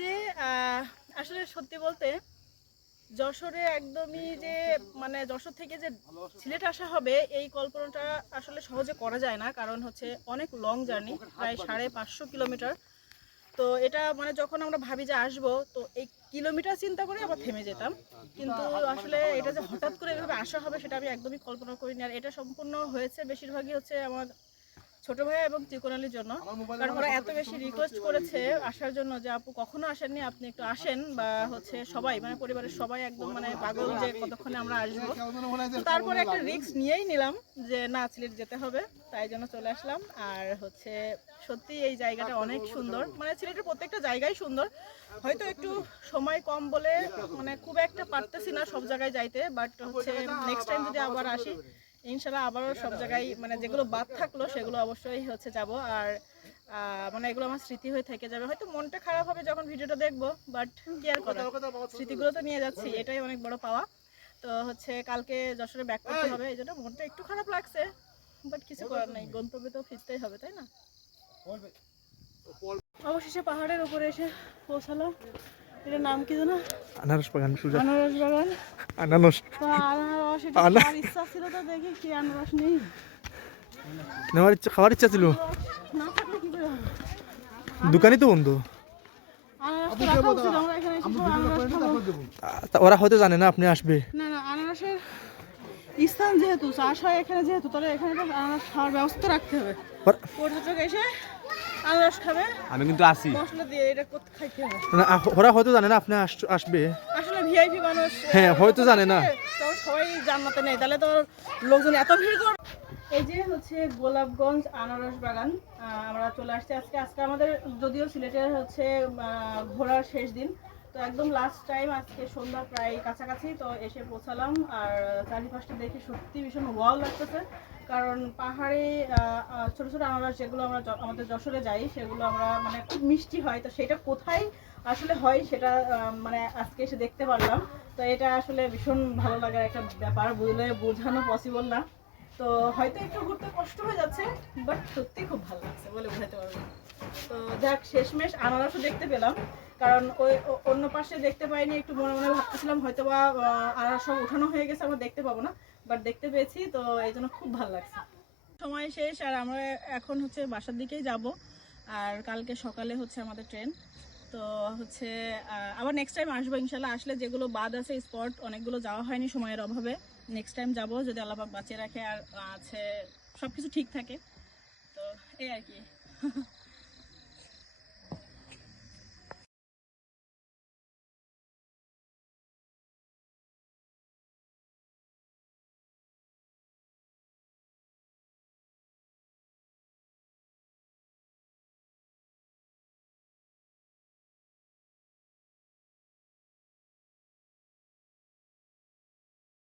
যে আসলে সত্যি বলতে যশোরে একদমই যে মানে যশোর থেকে যে সিলেট আসা হবে এই কল্পনাটা আসলে সহজে করা যায় না, কারণ হচ্ছে অনেক লং জার্নি, প্রায় 550 কিলোমিটার। তো এটা মানে যখন আমরা ভাবি যে আসবো, তো এই কিলোমিটার চিন্তা করে আবার থেমে যেতাম, কিন্তু আসলে এটা যে হঠাৎ করে এভাবে আসা হবে সেটা আমি একদমই কল্পনা করিনি। আর এটা সম্পূর্ণ হয়েছে বেশিরভাগই হচ্ছে আমার ছোট ভাই এবং ত্রিকোণালির জন্য, কারণ ওরা এত বেশি রিকোয়েস্ট করেছে আসার জন্য যে আপু কখনো আসেননি, আপনি একটু আসেন, বা হচ্ছে সবাই মানে পরিবারের সবাই একদম মানে পাগল যে কতক্ষণে আমরা আসবো। তারপরে একটা রিস্ক নিয়েই নিলাম যে না, সিলেট যেতে হবে, তাই জন্য চলে আসলাম। আর হচ্ছে সত্যি এই জায়গাটা অনেক সুন্দর, মানে সিলেটের প্রত্যেকটা জায়গায় সুন্দর, হয়তো একটু সময় কম বলে মানে খুব একটা পারতেছি না সব জায়গায় যাইতে, বাট হচ্ছে নেক্সট টাইম যদি আবার আসি ইনশাল্লাহ আবারও সব জায়গায় মানে যেগুলো বাদ থাকলো সেগুলো অবশ্যই হচ্ছে যাব। আর মানে এগুলো আমার স্মৃতি হয়ে থেকে যাবে। হয়তো মনটা খারাপ হবে যখন ভিডিওটা দেখবো, বাট কি আর করার, স্মৃতিগুলো তো নিয়ে যাচ্ছি, এটাই অনেক বড় পাওয়া। তো হচ্ছে কালকে যশোরে ব্যাক করতে হবে, এই জন্য মনটা একটু খারাপ লাগছে, বাট কিছু করার নাই, গন্তব্যে তো ফিরতেই হবে, তাই না? অবশেষে পাহাড়ের উপরে এসে পৌঁছালাম। এটার নাম কি জানো? আনারস বাগান। আনারস বাগান। আনারস তো আনারস এটা খাওয়ার ইচ্ছা ছিল, তো দেখি কি আনারস নেই, নেওয়ার ইচ্ছা, খাওয়ার ইচ্ছা ছিল, না থাকলে কি করে হবে? দোকানই তো বন্ধ। আনারস তো রাখা উচিত, আমরা এখানে এসে সব আনারস খাবো। ওরা হয়তো জানে না আপনি আসবে। না না, আনারসের স্থান যেহেতু চাষ হয় এখানে, যেহেতু তাহলে এখানে তো আনারস খাওয়ার ব্যবস্থা রাখতে হবে। পর্যটক এসে আনারস খাবে, আমি কিন্তু আসি মশলা দিয়ে এটা করতে খাইতে হবে। না, ওরা হয়তো জানে না আপনি আসবে। আসলে ভিআইপি মানুষ, হ্যাঁ হয়তো জানে না। তখন সবাই জান্নাতে নেই, তাহলে তো লোকজন এত ভিড় করবে। এই যে হচ্ছে গোলাপগঞ্জ আনারস বাগান, আমরা চলে আসছি আজকে আমাদের যদিও সিলেটে হচ্ছে ঘোরার শেষ দিন, তো একদম লাস্ট টাইম আজকে সন্ধ্যা প্রায় কাছাকাছি তো এসে পৌঁছালাম। আর চারিপাশটা দেখে সত্যি ভীষণ ওয়াও লাগতেছে, কারণ পাহাড়ে ছোট ছোট আনারস যেগুলো আমরা আমাদের যশোরে যাই সেগুলো আমরা মানে খুব মিষ্টি হয়, তো সেটা কোথায় আসলে হয় সেটা মানে আজকে এসে দেখতে পারলাম। তো এটা আসলে ভীষণ ভালো লাগার একটা ব্যাপার, বোঝানো পসিবল না। তো হয়তো একটু ঘুরতে কষ্ট হয়ে যাচ্ছে, বাট সত্যি খুব ভালো লাগছে বলে বোঝাতে পারবো। তো যাক, শেষমেশ আনারসও দেখতে পেলাম, কারণ ওই অন্য পাশে দেখতে পাইনি, একটু মনে মনে ভাবতেছিলাম হয়তো বা আনারস সব উঠানো হয়ে গেছে, আমরা দেখতে পাবো না, বাট দেখতে পেয়েছি, তো এই জন্য খুব ভালো লাগছে। সময় শেষ, আর আমরা এখন হচ্ছে বাসার দিকেই যাব, আর কালকে সকালে হচ্ছে আমাদের ট্রেন। তো হচ্ছে আবার নেক্সট টাইম আসবো ইনশাল্লাহ, আসলে যেগুলো বাদ আছে স্পট অনেকগুলো যাওয়া হয়নি সময়ের অভাবে, নেক্সট টাইম যাব যদি আল্লাহ পাক বাঁচিয়ে রাখে আর আছে সব কিছু ঠিক থাকে। তো এই আর কি।